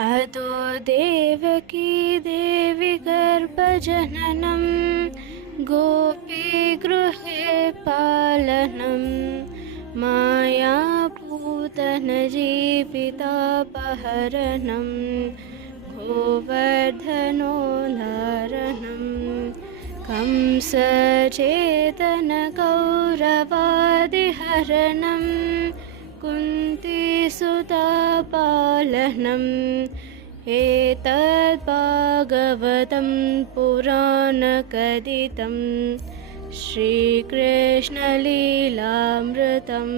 अतो देवकी देवी गर्भजननं गोपीगृहे पालनं मायापूतनजीवितापहरणं गोवर्धनोद्धारणं कंसचेतनकौरवादिहरणं कुन्तीसुतापालनम् एतद्भागवतं पुराणकथितं श्रीकृष्णलीलामृतम्।